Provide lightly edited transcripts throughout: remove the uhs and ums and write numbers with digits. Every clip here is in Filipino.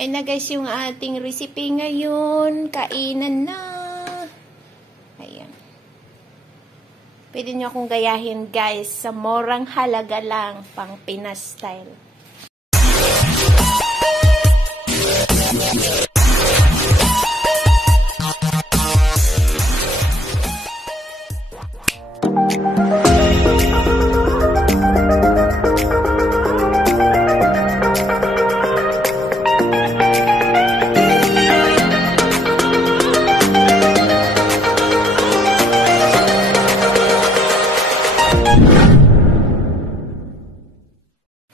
Ayun na guys yung ating recipe ngayon. Kainan na. Ayan. Pwede nyo akong gayahin guys sa murang halaga lang, pang Pinas style.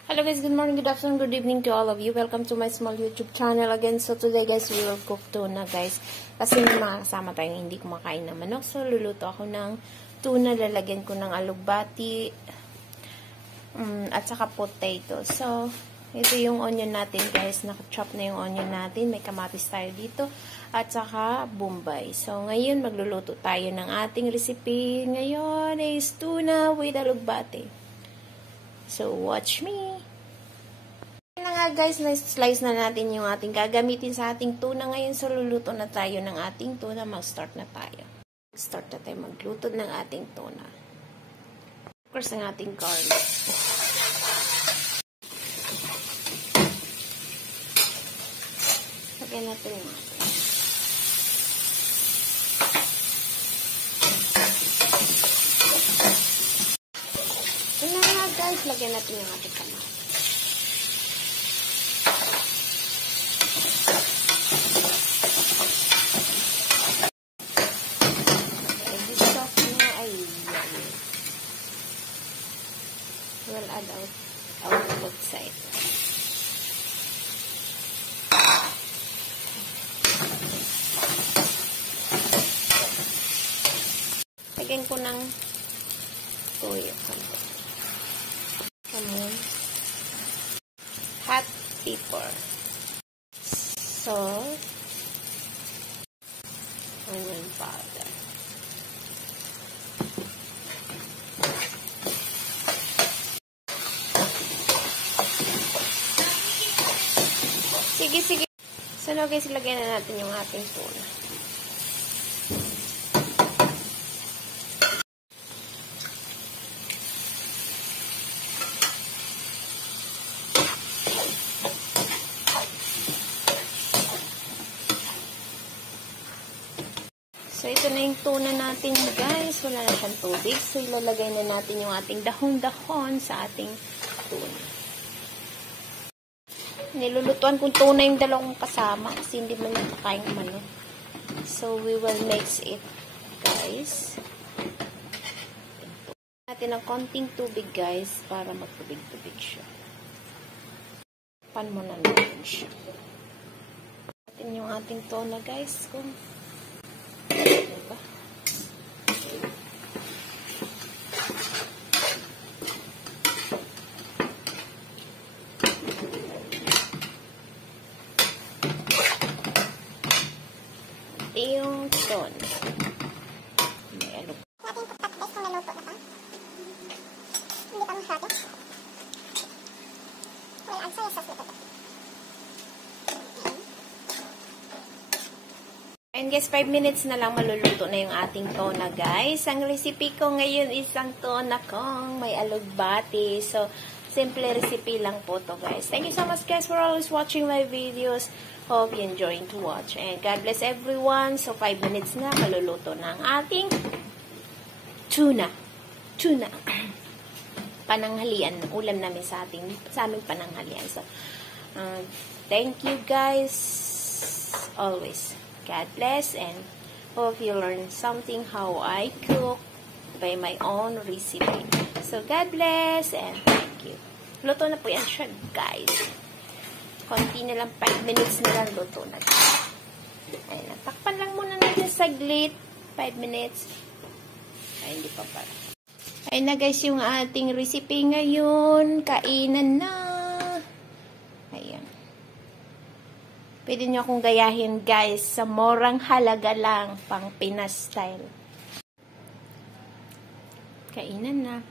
Hello guys, good morning, good afternoon, good evening to all of you. Welcome to my small YouTube channel again. So today guys, we will cook tuna guys. Kasi may mga kasama tayong hindi kumakain ng manok. So luluto ako ng tuna. Lalagyan ko ng alugbati at saka potato. So ito yung onion natin guys. Naka-chop na yung onion natin. May kamatis tayo dito. At saka bombay. So ngayon magluluto tayo ng ating recipe. Ngayon is tuna with alugbati. So watch me. Na nga guys, na-slice na natin yung ating gagamitin sa ating tuna ngayon. So, luluto na tayo ng ating tuna. Mag-start na tayo. Start na tayo magluto ng ating tuna. Of course, ang ating garlic. Lagyan natin yung ating. Yun na nga guys, lagyan natin yung ating kamatis. We'll add our both side. Lagyan ko ng toyo. Kamun. Hot pepper. Salt. Onion powder. Sige. So now guys, ilagay na natin yung ating tuna. So ito na yung tuna natin guys. Wala na siyang tubig. So ilalagay na natin yung ating dahon-dahon sa ating tuna. Nilulutuan kong tuna yung dalawang kasama kasi hindi man nakakain ng manok. So, we will mix it, guys. Natin ng konting tubig, guys, para magtubig-tubig siya. Pan muna natin siya. Natin yung ating tuna, guys. Kung diba? Yung ton. May alok. Natin pagkat guys kung naluto na pa. Hindi pa masyado. Well, ang saya sa slipper. And guys, 5 minutes na lang maluluto na yung ating tuna guys. Ang recipe ko ngayon is ang tuna kong may alugbati. So, simple recipe lang po to guys. Thank you so much guys for always watching my videos. Hope you enjoying to watch. And God bless everyone. So, 5 minutes na, maluluto na ang ating tuna. Pananghalian. Ulam namin sa aming pananghalian. So, thank you guys. Always. God bless. And hope you learn something how I cook by my own recipe. So, God bless. And thank you. Luto na po yan siya, guys. Konti na lang, 5 minutes na lang, luto na. Ayun, takpan lang muna natin saglit. 5 minutes. Ay, hindi pa pala. Ayun na guys, yung ating recipe ngayon. Kainan na. Ayan. Pwede nyo akong gayahin guys sa murang halaga lang, pang Pinas style. Kainan na.